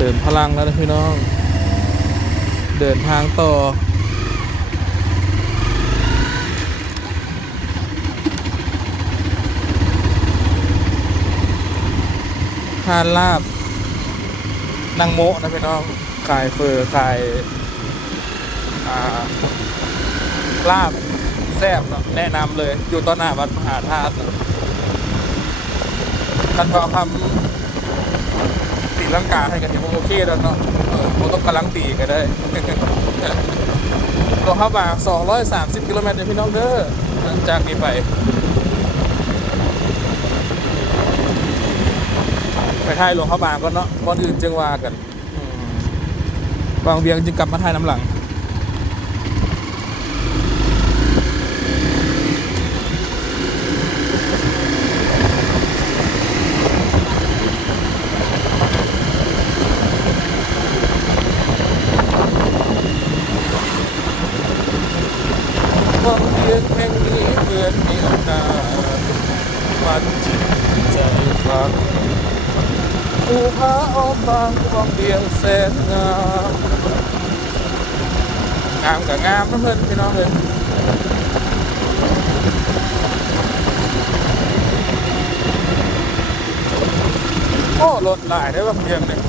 เติมพลังแล้วนะพี่น้องเดินทางต่อทานลาบนางโมะนะพี่น้องขายเฟอร์ขายลาบแซ่บเนาะแนะนำเลยอยู่ต้นหน้าวัดมหาธาตุกันพอคำตีลังกาให้กันอย่างโอเคแล้วเนาะผมต้องกำลังตีกันได้ลงเข้ามา230 กิโลเมตรเลยพี่น้องเด้อจากนี้ไปไทยหลวงเข้าบางก็เนาะก่อนอื่นจึงว่ากันบางเบียงจึงกลับมาไทยน้ำหลังบางเบียงแห่งนี้เหมือนมีอำนาจมันจิตใจฟังภูผาอ้อมบางบางเบียงแสนงามงามกับงามนะเพื่อนพี่น้องเลยโอ้รถหลายได้บางเบียงเนี่ย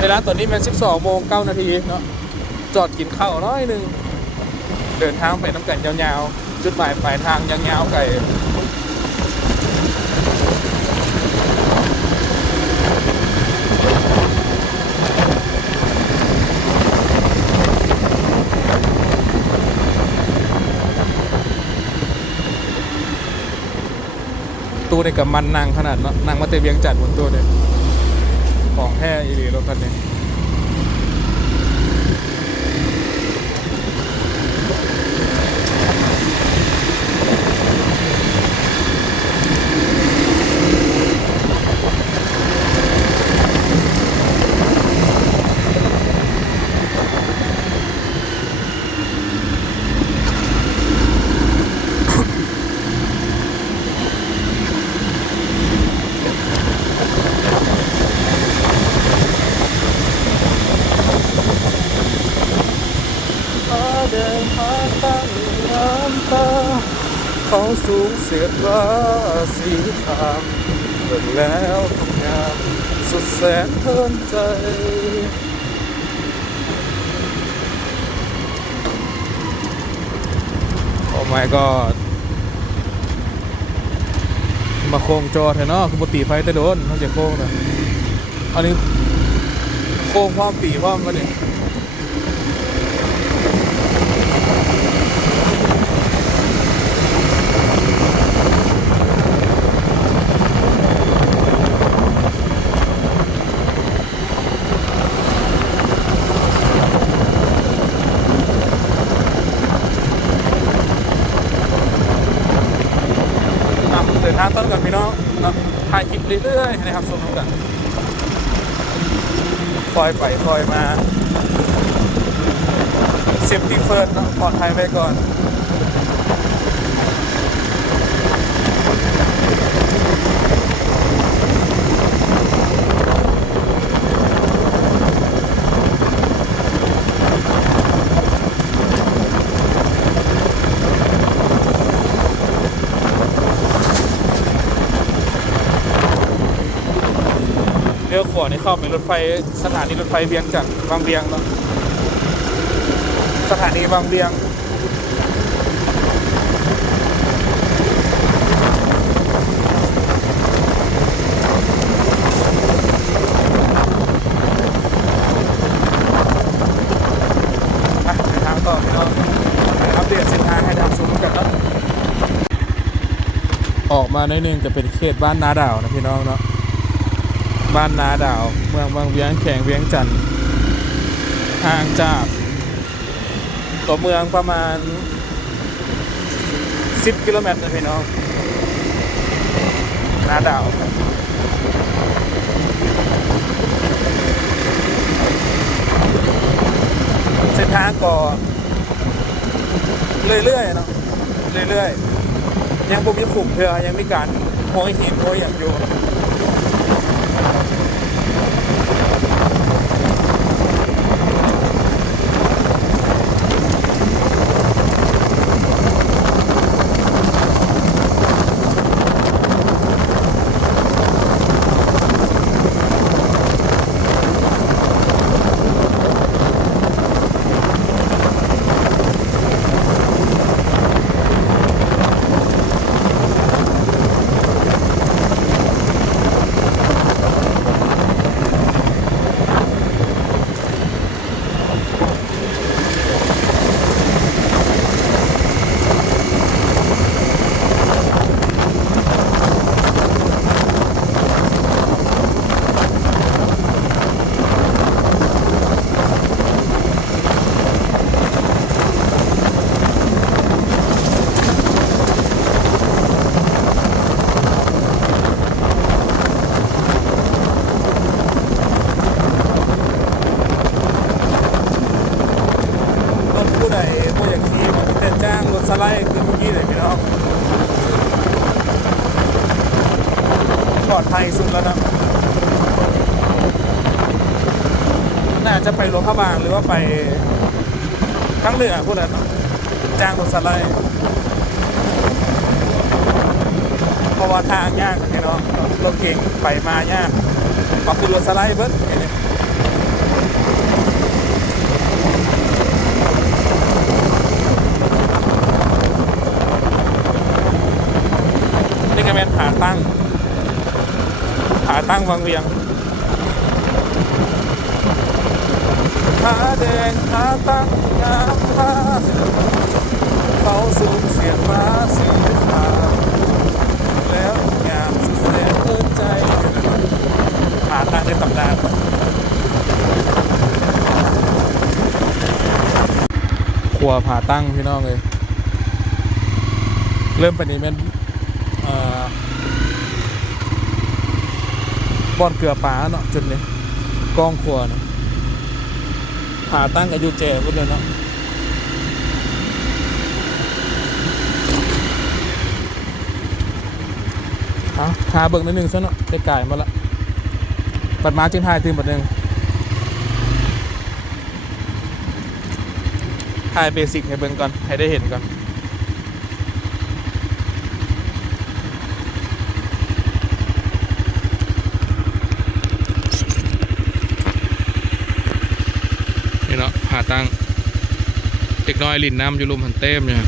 เวลาตอนนี้มัน12:09เนาะจอดกินข้าวน้อยหนึ่งเดินทางไปน้ำกันยาวๆจุดหมายปลายทางยาวๆไกลตู้ในกับมันนางขนาดเนาะนางมาเตเวียงจัดบนตัวเนี่ยของแท้อีหลีรถคันนี้เดินหาตั้งน้ำตาเขาสูงเสียดว่าสีทางเบิ่งแล้วทำงานสุดแสนเพลินใจโอ้ my god มาโค้งจอแถวเนาะคือปกติไฟแต่โดนเขาจะโค้งนะอันนี้โค้งความปีความมาเนี่ยเดินทางต้นกันพี่น้องถ่ายคลิปเรื่อยๆนะครับสนุกกันคอยไปคอยมาเซฟตี้เฟิร์สเนาะปลอดภัยไว้ก่อนเลี้ยวขวานี่เข้าไปรถไฟสถานีรถไฟเวียงจันทร์บางเวียงเนาะสถานีบางเวียงเดินทางต่อพี่น้องอัปเดตเส้นทางให้ทำซูมกันเนาะออกมาในนึงจะเป็นเขตบ้านนาดาวนะพี่น้องเนาะบ้านนาดาวเมืองบางเวียงแข่งเวียงจันทร์ห่างจากตัวเมืองประมาณ10 กิโลเมตรนะพี่น้องนาดาวเส้นทางก็เรื่อยๆเนาะเรื่อยๆยังบ่มีขุมเพื่อยังมีการโหยหินโหยอย่างอยู่ ลอดภัยสุดแล้วนะน่าจะไปหลวงพระบางหรือว่าไปทั้งเหนือพวกนั้นเนาะจ้างรถสไลด์เพราะว่าทางยากนะพี่น้องรถเก่งไปมายากก็คือรถสไลด์เบิ้ลนี่ก็เป็นผาตั้งวังเวียงผาแดงผาตั้งงามผาเขาสูงเสียฟ้าสีฟ้าแล้วงามสุดแสนเกินใจผาตั้งในตำนานครัวผาตั้งพี่น้องเลยเริ่มไปนี้เป็นบ่อนเกลือปลาเนาะจนนี้กองครัวเนาะผาตั้งกับยูเจพุ่นเลยเนาะหาเบิ่งนิดนึงซะเนาะได้ไก่มาละบัดมาจึงถ่ายตื่นบัดนึงถ่ายเบสิกให้เบิ่งก่อนให้ได้เห็นก่อนนี่เนาะผาตั้งเด็กน้อยลินน้ำอยู่ลุมหันเต้มเนี่ย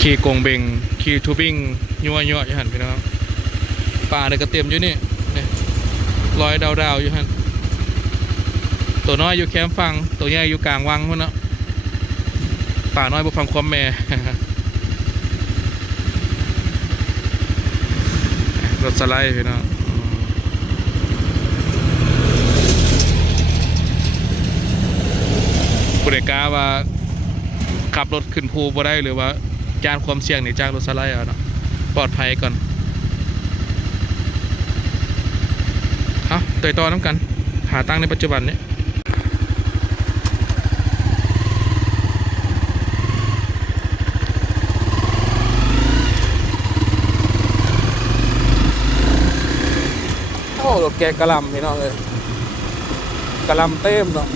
ขี่กงเบงขี่ทูบิงยั่วอยู่หันพี่น้องป่าเลยก็เต็มอยู่นี่ลอยดาวอยู่หันตัวน้อยอยู่แคมป์ฟังตัวใหญ่อยู่กลางวังพุ่นเนาะป่าน้อยบุฟังความแม่รถสไลด์พี่น้องผู้ใดกล้าว่าขับรถขึ้นภูบ่ได้หรือว่าจานความเสี่ยงในจ้างรถสไลด์เอาเนาะปลอดภัยก่อนเอาต่อน้ำกันหาตั้งในปัจจุบันนี้โอ้รถแกะกระลำพี่น้องเลยกระลำเต็มเนาะ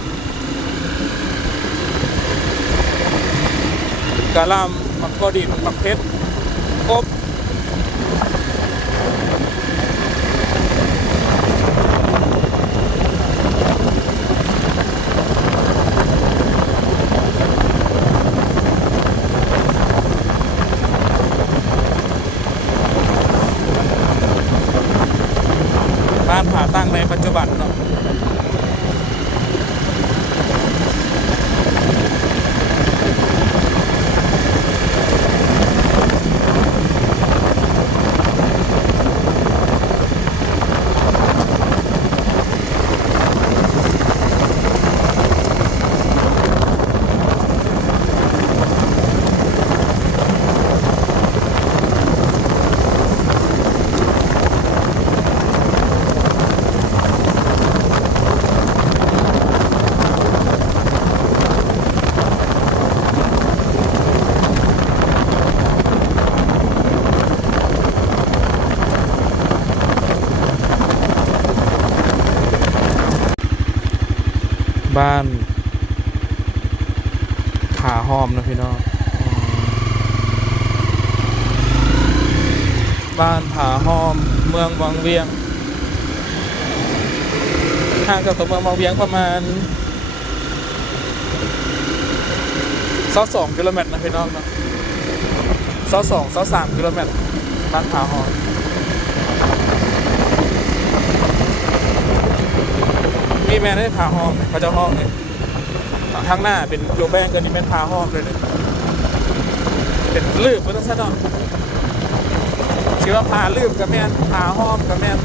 กระลำปักกอดินปักเพชรครบบ้านผาตั้งในปัจจุบันเนาะบ้านผาหอมนะพี่น้องบ้านผาหอมเมืองวังเวียงห่างจากตัวเมืองวังเวียงประมาณ22 กิโลเมตรนะพี่น้องเนาะ23 กิโลเมตรบ้านผาหอมมีแม่ได้ผาหอมเขาจะห้องเลยทางหน้าเป็นโยแบงกันนี่เป็นผาหอมเลยเนี่ยเป็นลืบก็ต้องซะเนาะชื่อว่าผาลืบกับแม่นผาหอมกับแม่น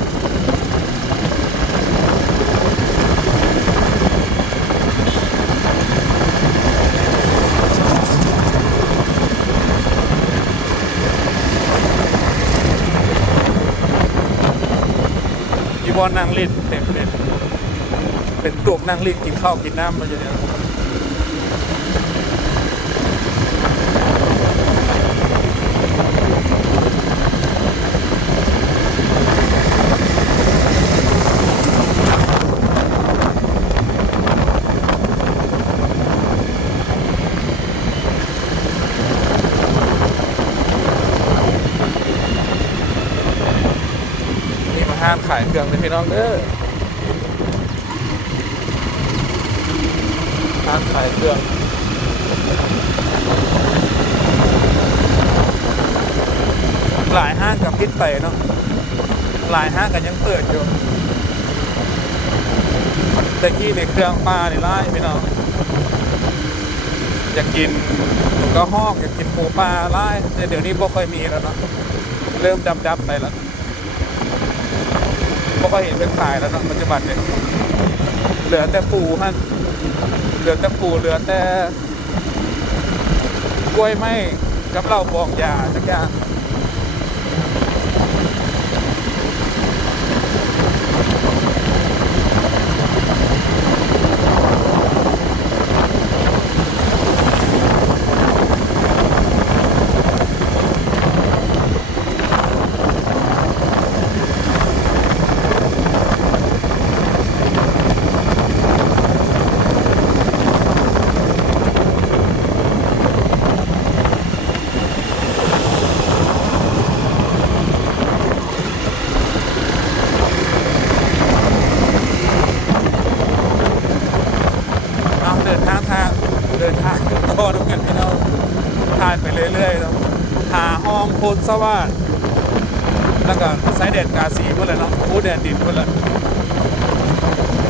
บอลนางลิ้นเต็มเลยเป็นตวกนางลิ้นกินข้าวกินน้ำมาอย่างเงี้ย ห้ามขายเครื่องเลยพี่น้องเด้อห้ามขายเครื่องหลายห้างกับพิษไปเนาะหลายห้างกันยังเปิดอยู่แต่กี้ในเครื่องปลาในไร่พี่น้องอยากกินก็ห้องอยากกินหมูปลาไล่เดี๋ยวนี้บ่ค่อยมีแล้วเนาะเริ่มดับไปแล้วบ่ค่อยเห็นเป็นขายแล้วเนาะปัจจุบันเนี่ยเหลือแต่ปูฮะเหลือแต่ปูเหลือแต่กล้วยไม้กับเหล้าบองยาทุกอย่างเดินทางต่อทุกอย่างที่เราถ่ายไปเรื่อยๆแล้วหาห้องโพนสวัสดิ์แล้วก็ไซเดนกาสีพวกเลยเนาะพูดแดนดินพวกเลย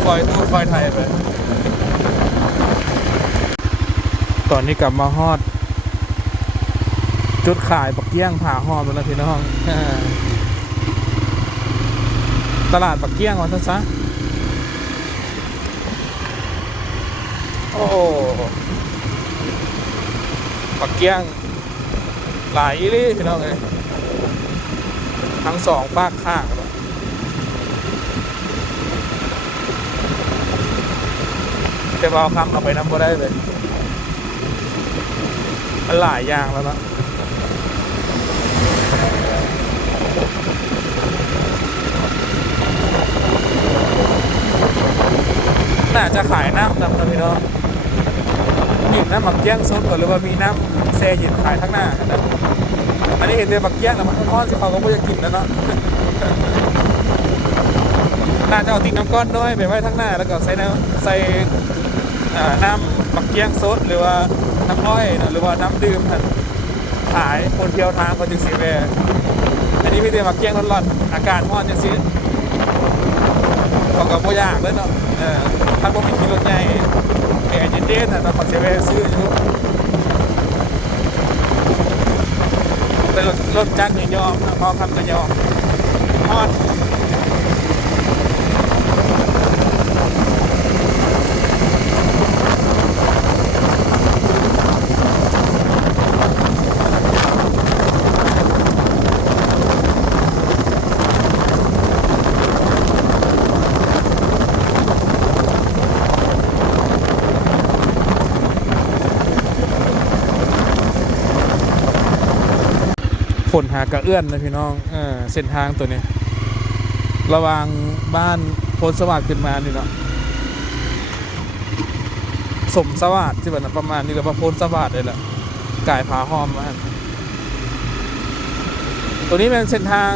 คอยตู้คอยไทยไปตอนนี้กลับมาฮอดจุดขายบักเกี้ยงผ่าหอมแล้วพี่น้องตลาดบักเกี้ยงก่อนซะโอ้ปักเกี้ยงหลายอีลี่พี่น้องเลยทั้งสองฝากข้างจะเอาคำเอาไปนำก็ได้เลยมันหลายอย่างแล้วนะน่าจะขายน้ำนะพี่น้องมีน้ำหมักเกี้ยงสดก่อนหรือว่ามีน้ำแช่เย็นขายทั้งหน้าอันนี้เห็นแต่หมักเกี้ยงแล้วมันทอดสิเขาก็ไม่อยากกินแล้วเนาะน่าจะเอาติ๊กน้ำก้อนด้วยไปไว้ทั้งหน้าแล้วก็ใส่น้ำหมักเกี้ยงสดหรือว่าน้ำอ้อยหรือว่าน้ำดื่มขายคนเที่ยวทางเขาจึงสีแวอันนี้พี่เตรียมหมักเกี้ยงร้อนๆอากาศร้อนจังสิเขาก็ไม่อยากเลยเนาะถ้าผมมีกินรถใหญ่แอร์เย็นๆนะต้องขอเสียเวลาซื้ออยู่แต่รถจักรนี่ยอมนะพอคำก็ยอมฮอดฝนหากระเอื้อนนะพี่น้องเส้นทางตัวนี้ระหว่างบ้านโพนสวัสดิ์ขึ้นมานี่เนาะสมสวัสดิ์ที่แบบประมาณนี้แหละว่าโพนสวัสดิ์เลยแหละกายผาหอมมาตัวนี้เป็นเส้นทาง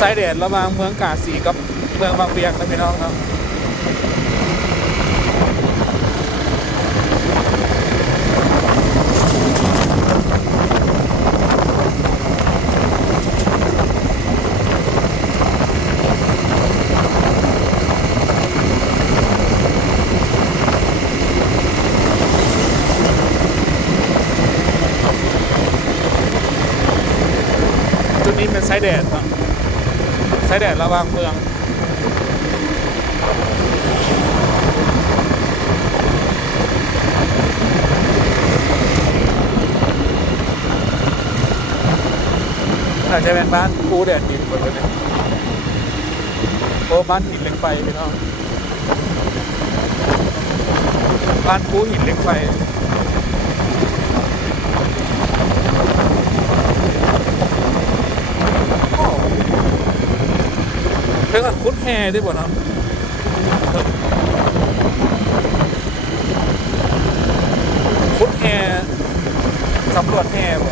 สายแดนระหว่างเมืองกาสีกับเมืองบางเวียงนะพี่น้องครับจุดนี้เป็นสายแดนครับสายแดนระหว่างเมืองอาจจะเป็นบ้านปูแดดดินหมดเลยเนี่ยโอ้บ้านหินเหล็กไฟพี่น้องบ้านปูหินเหล็กไฟเรื่องคุดแห่ด้วยบ่เนาะคุดแห่สำรวจแห่บ่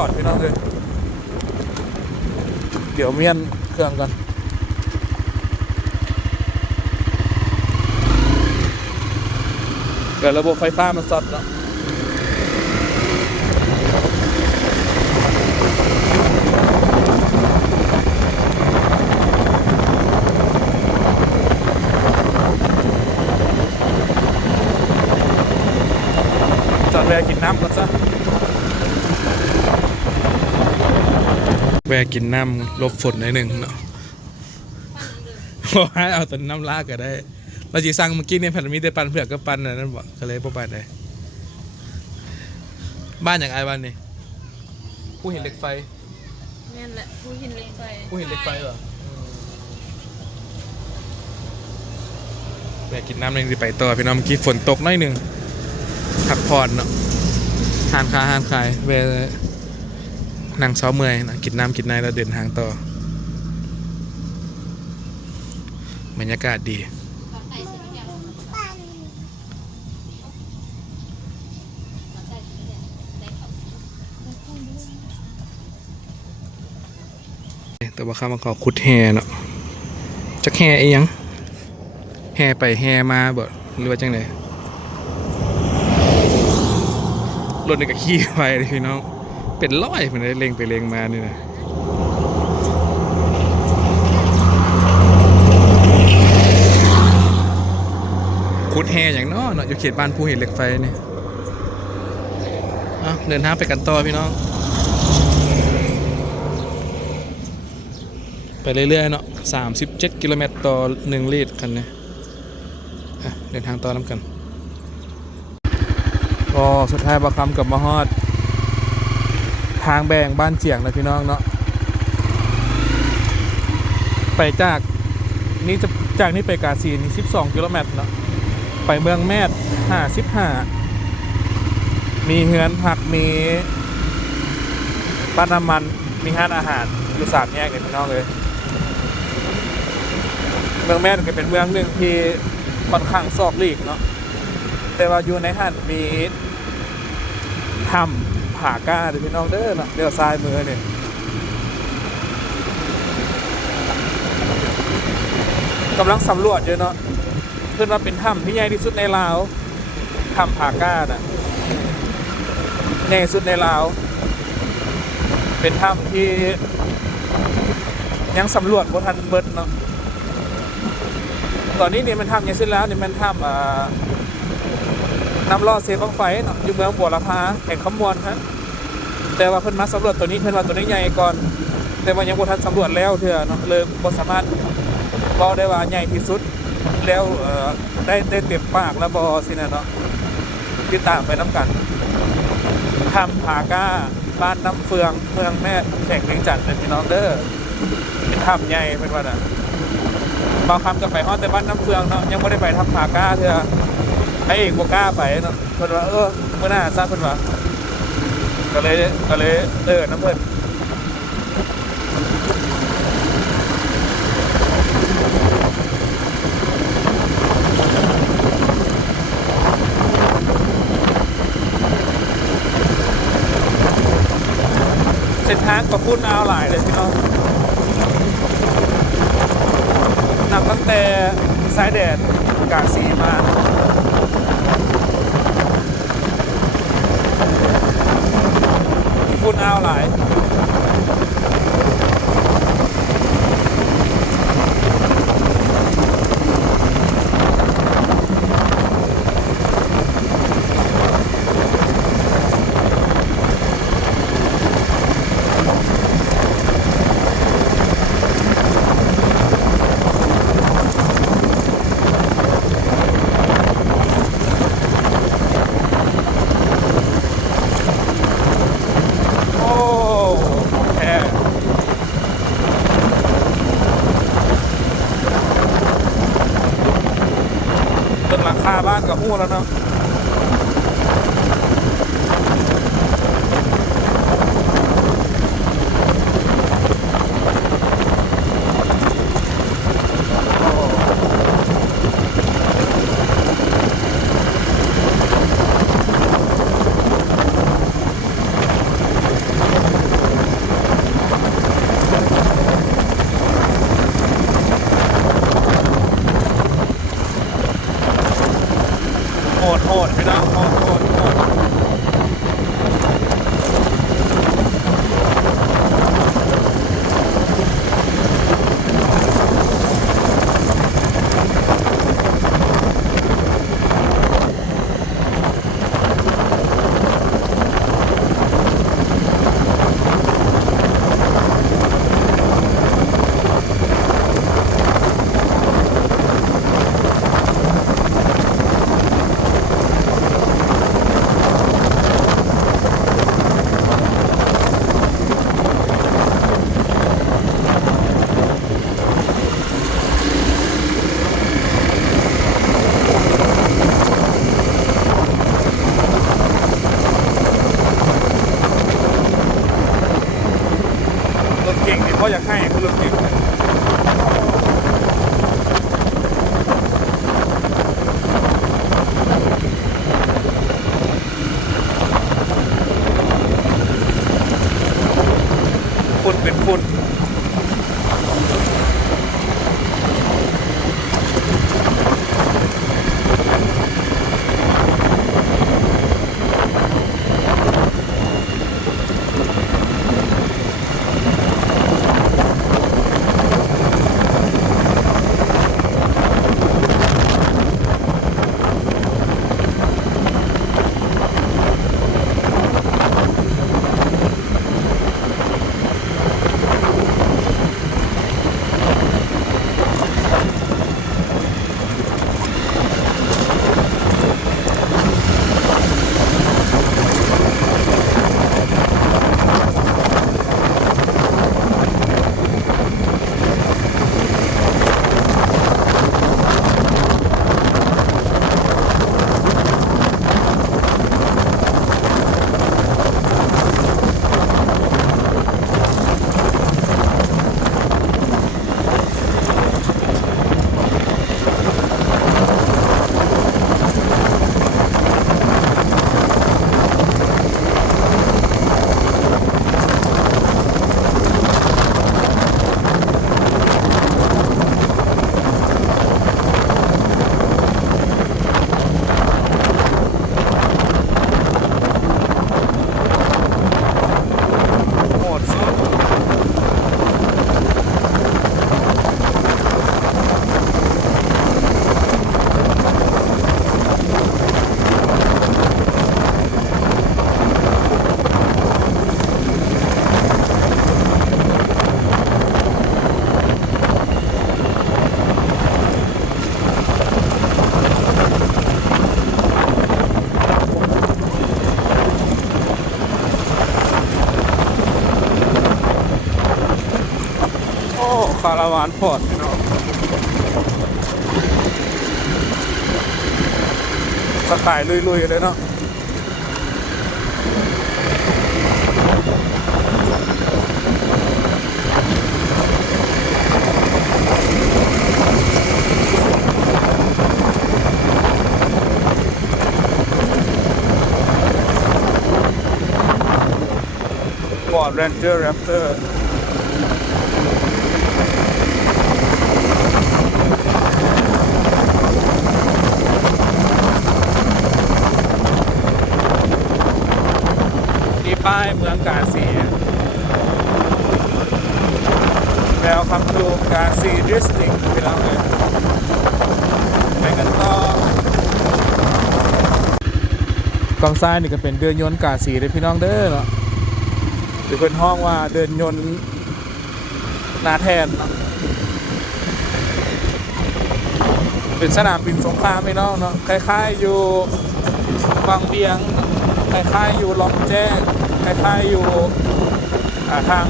อดพี่น้องเลยเดี๋ยวเมียนเครื่องกันเกิดระบบไฟฟ้ามันสดเนาะจอดแวะกินน้ำก่อนซะแวะกินน้ำลบฝนหน่อยหนึ่งเนาะพอให้เอาแต่น้ำลากก็ได้เราจีสั่งเมื่อกี้เนี่ยแผ่นมีแต่ปันเผือกก็ปันนั่นบอกก็เลยพอไปได้บ้านอย่างไรบ้านนี่ผู้เห็นเหล็กไฟนั่นแหละผู้เห็นเหล็กไฟผู้เห็นเหล็กไฟเหรอแวะกินน้ำหนึ่งดีไปต่อพี่น้องเมื่อกี้ฝนตกน้อยหนึ่งพักผ่อนเนาะหานขายแวะนั่งเช้าเมื่อยนะกินน้ำกินในแล้วเดินทางต่อบรรยากาศดีแต่ว่าข้ามาขอขุดแห่เนาะจะแห่ไอ้ยังแห่ไปแห่มาบ่หรือว่าจังไดรถนี่ก็ขี่ไปเลยพี่น้องเป็นร้อยเหมือนได้เล็งไปเล็งมานี่นะขุดแห่อย่างน้อเนาะอยู่เขตบ้านผู้เห็นเหล็กไฟนี่เดินทางไปกันต่อพี่น้องไปเรื่อยๆเนาะ37 กิโลเมตรต่อ1 ลิตรคันนี้เดินทางต่อน้ำกันก็สุดท้ายบ่คำกับมาฮอดทางแบ่งบ้านเจียงนะพี่น้องเนาะไปจากนี้ไปกาซีนี่12 กิโลเมตรเนาะไปเมืองแม่55มีเฮือนผักมีบ้านน้ำมันมีห้านอาหารอยู่3 แยกเนี่ยพี่น้องเลยเมืองแม่ก็เป็นเมืองหนึ่งที่ค่อนข้างซอกหลีกเนาะแต่ว่าอยู่ในหันมีถ้ำผาก้าเดี๋ยวพี่น้องเด้อเนาะเดี๋ยวซ้ายมือเนี่ยกำลังสำรวจอยู่เนาะเพื่อนว่าเป็นถ้ำที่ใหญ่ที่สุดในลาวถ้ำผาก้าน่ะใหญ่สุดในลาวเป็นถ้ำที่ยังสำรวจบ่ทันเบิดเนาะตอนนี้เนี่ยมันทำอย่างเช่นแล้วเนี่ยมันทำน้ำล่อเซฟบังไฟเนาะอยู่เมืองบัวละพาแข่งขมวนฮะแต่ว่าเพิ่นมาสำรวจตัวนี้เพิ่นว่าตัวนี้ใหญ่ก่อนแต่ว่ายังบ่ทันสำรวจแล้วเถอะเนาะเลยบ่สามารถบอกได้ว่าใหญ่ที่สุดแล้วได้เต็มปากแล้วบ่สินะเนาะติดตามไปน้ำกันทำผาก้าบ้านน้ำเฟืองเมืองแม่แข่งเวียงจันทร์เป็นพี่น้องเด้อเป็นถ้ำใหญ่เป็นว่าน่ะบางคำก็ไปฮอดแต่บ้านน้ำเฟืองเนาะยังไม่ได้ไปทำผาก้าเถอะไอ้เอกบ่กล้าไปเนาะเพิ่นว่าเมื่อหน้าทราบเพิ่นว่าก็เลยน้ำเพิ่นเส้นทางก็พูดเอาหลายเลยพี่น้องนับตั้งแต่สายแดดกาสีมาฝุ่นเอาหลายหลังคาบ้านกับหู้แล้วเนาะ โหดพี่น้องโหดรถเก่งเนี่ยเขาอยากให้คือรถเก่งฝุ่นเป็นฝุ่นโหดสุดโอ้คาราวานพอร์ตพี่น้องสไตล์ลุยๆเลยเนาะฟอร์ดแรนเจอร์แรปเตอร์ที่ป้ายเมืองกาสีแล้วคำดูกาซีดิสติกพี่น้องเลยไปกันต่อกองซ้ายนี่ก็เป็นเดินยนต์กาสีเลยพี่น้องเด้อเนาะหรือเป็นห้องว่าเดินยนต์นาแทนเนาะเป็นสนามบินสงครามพี่น้องเนาะคล้ายๆอยู่วังเวียงคล้ายๆอยู่ลองแจ้งคล้ายๆอยู่ทาง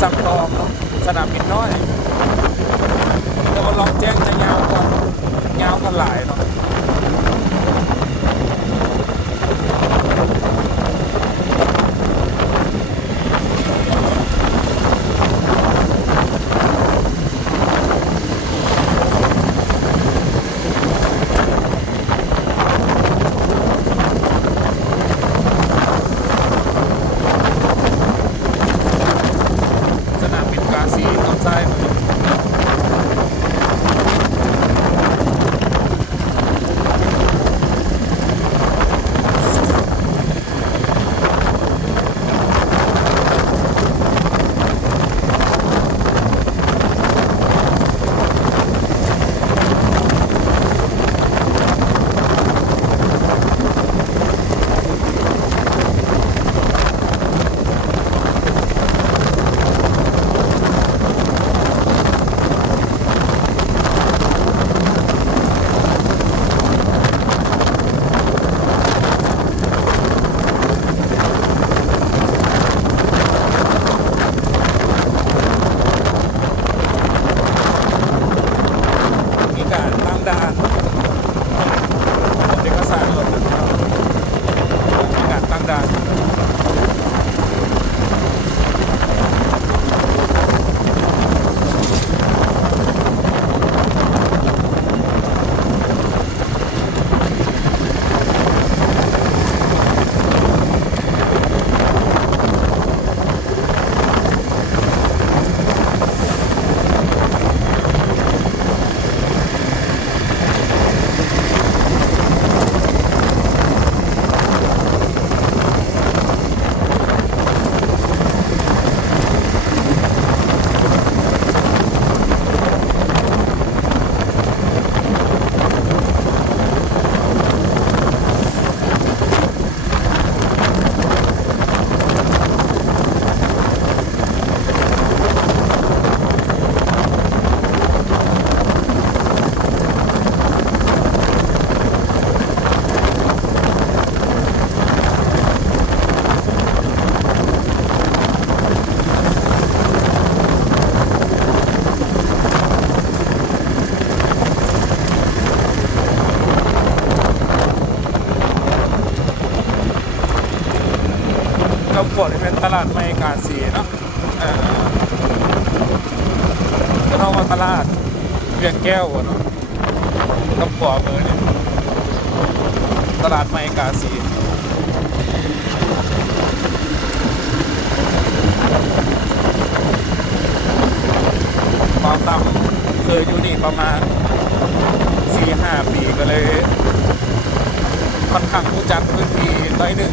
สังทองเนาะสนามบินน้อยแต่ว่าลองแจ้งจะยาวกว่าหลายเนาะ โ ถเลยนะมีการตั้งด่านกำปวดเป็นตลาดไม่กาสีเนาะจะเข้ามาตลาดเวียงแก้วเนาะกำปวดเลยเนี่ยตลาดไม่กาสีความต่ำเคยอยู่นี่ประมาณ 4-5 ปีก็เลยค่อนข้างรู้จักพื้นที่น้อยหนึ่ง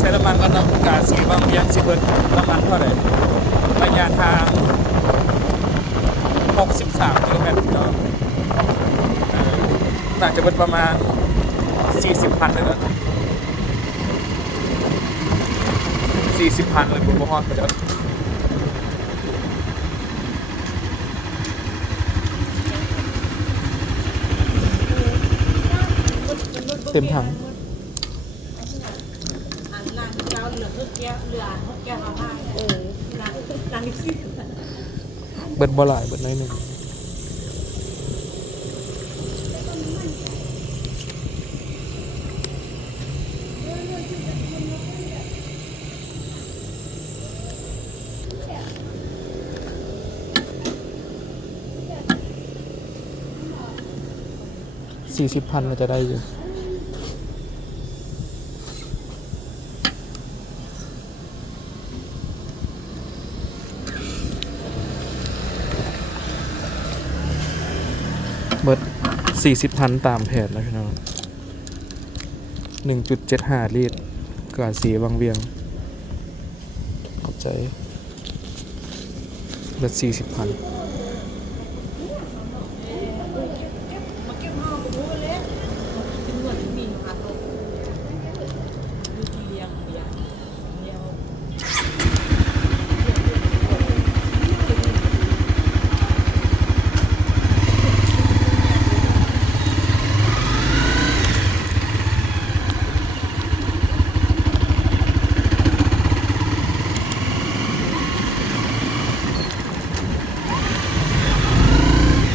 ใช้น้ำมันก็ต้องการสีบางเวียงสิเบิดน้ำมันเท่าไหร่ระยะทาง 63 กิโลเมตรเนาะน่าจะเป็นประมาณ 40,000 เลยนะ40,000 เลยบุญบ่ฮอดไปแล้วเต็มถังเบิดบ่หลายเบิดน้อยหนึ่ง40,000เราจะได้อยู่เบิด40,000ตามแผนแล้วพี่น้อง 1.75 ลิตรกาสีบางเวียงเข้าใจเบิด40,000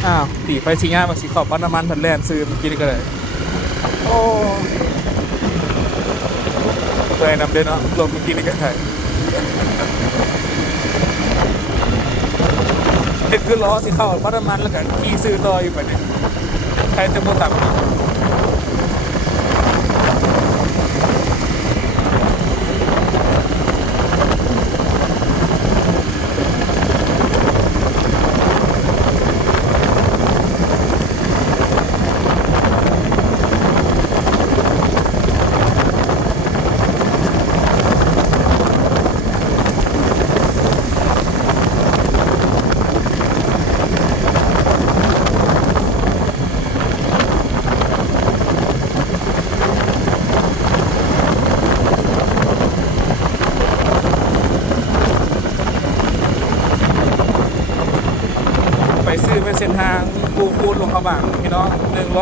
อ้าวตีไฟชิงง่ายมาสีขอบบ้านน้ำมันผันแลนซื้อเมื่อกี้นี่ก็เลยโอ้เปื่อยน้ำเด่นเนาะลงเมื่อกี้นี่ก็ได้เด็ดคือล้อสิเข้าบ้านน้ำมันแล้วกันขี่ซื้อต่ออยู่ไปเนี่ยใครจะโมตับ ซื้อเป็นเส้นทางปูคูนลงเขาบางพี่น้อง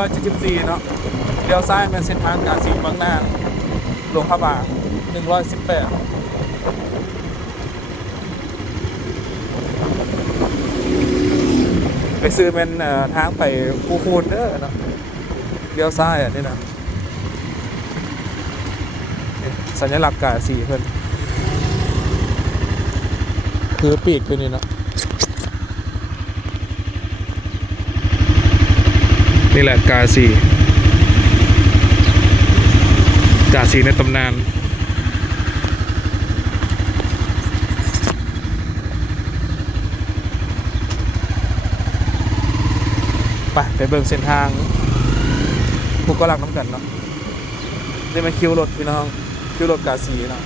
174เนาะเลี้ยวซ้ายเป็นเส้นทางกาสีบางนาลงเขาบาง118ไปซื้อเป็นทางไปปูคูนเด้อเนาะเลี้ยวซ้ายอ่ะนี่นะสัญลักษณ์กาสีเพิ่นคือปีกตัวนี้เนาะนี่แหละกาสีในตำนานไปเบิ่งเส้นทางพวกก็รักน้ำกันเนาะนี่มันคิวรถพี่น้องคิวรถกาสีเนาะ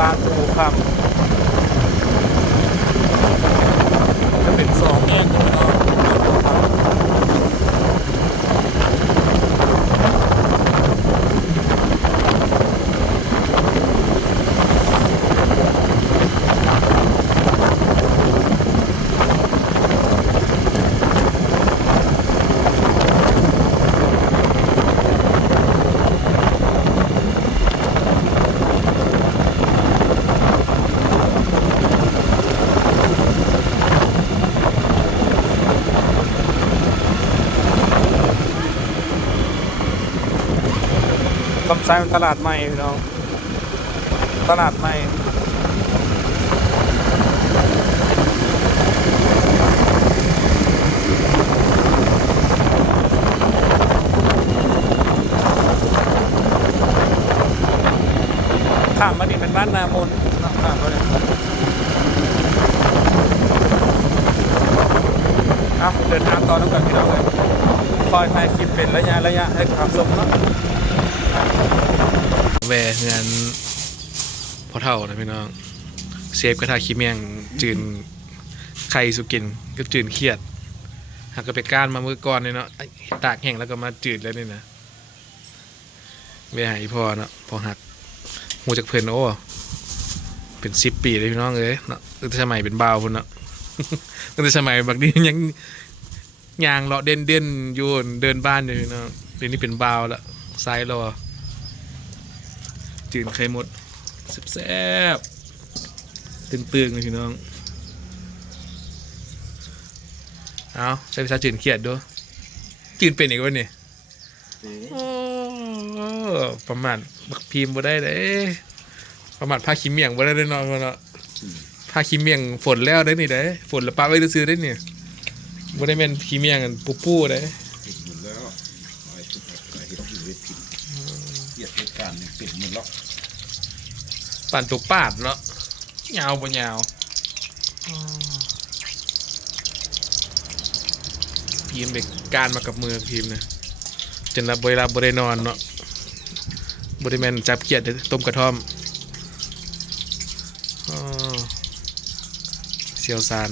บางปูครับจะเป็น2 แยกพี่น้องคำไซมันตลาดใหม่พี่น้องตลาดใหม่ข้ามมานี่เป็นบ้านนามนข้ามมาเลยเดินทางต่อน้ำกันพี่น้องเลยคอยถ่ายคลิปเป็นระยะให้ความสมเนาะแหวเงินพอเท่านะพี่น้องเซฟกระทะขี้เมียงจืนไข่สุกินก็จืนเครียดหากก็ไปก้านมาเมื่อก่อนเลยเนาะตากแห้งแล้วก็มาจืดแล้วนี่นะแหวหายพอเนาะพอหักหูจากเพลินโอ้เป็น10 ปีเลยพี่น้องเลยเนาะตั้งแต่สมัยเป็นบ่าวพุ่นเนาะตั้งแต่สมัยบักนี้ยังยางเลาะเด่นอยู่เดินบ้านอยู่พี่น้องเดี๋ยวนี้เป็นบ่าวละซ้ายรอจืนไข่มดแซ่บๆตึงๆเลยพี่น้องเอาใช้ภาษาจืนเครียดด้วยจืนเป็นอีกวะเนี่ยประมาณบักพิมพ์บ่ได้เลยประมาณผ้าขี้เมี่ยงบ่ได้เลยนอนมาเนาะผ้าขี้เมี่ยงฝนแล้วได้นี่ได้ฝนแล้วป้าไว้ซื้อได้เนี่ยบ่ได้แม่นขี้เมี่ยงกันปู้ได้ปิดหมดแล้วไอ้ทุกอย่างเห็ดอยู่เห็ดผิดเหยียดเหตุการณ์ปิดหมดแล้วปั่นตัวปาดเนาะยาวบ่ยาวพิมพ์เด็กการมากับมือพิมพ์นะจนรับเวลาบ่ได้นอนเนาะบ่ได้แม่นจับเกียดต้มกระท่อมเซียวซาน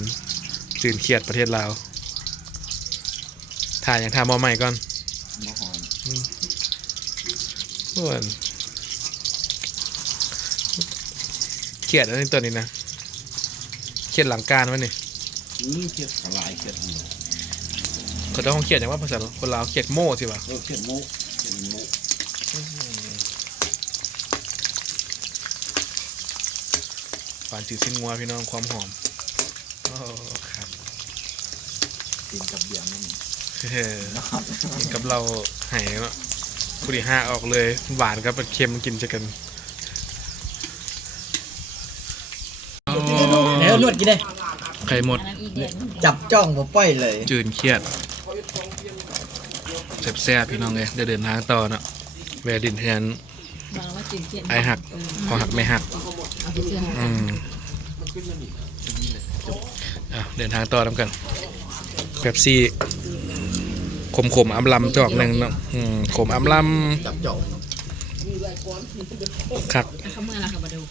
จืนเครียดประเทศลาวถ่ายอย่างทำมาใหม่ก่อนมะฮอนส่วนเครียดอันนี้ตัวนี้นะเครียดหลังการวะนี่เครียดลายเครียดหัวเขาต้องเครียดอย่างว่าภาษาคนลาวเครียดโม่สิวะเครียดโม่เครียดโม่ฝานจืดสิ้นงัวพี่น้องความหอมโอ้ครับกินกับเบียร์นั่นกินกับเราหายเนาะผู้ดี5ออกเลยหวานกับเค็มกินจะกันแล้วนวดกินได้ไข่หมดจับจ้องผมป้อยเลยจืดเครียดแซ่บพี่น้องเลยเดินทางต่อเนาะแวดินแทนไอหักพอหักไม่หักเดินทางต่อทำกันแบบซี่ขมอำลำจอกหนึ่งเนาะขมอำลำจับจ้อง ครับ เขาเมื่อไรค่ะมาดู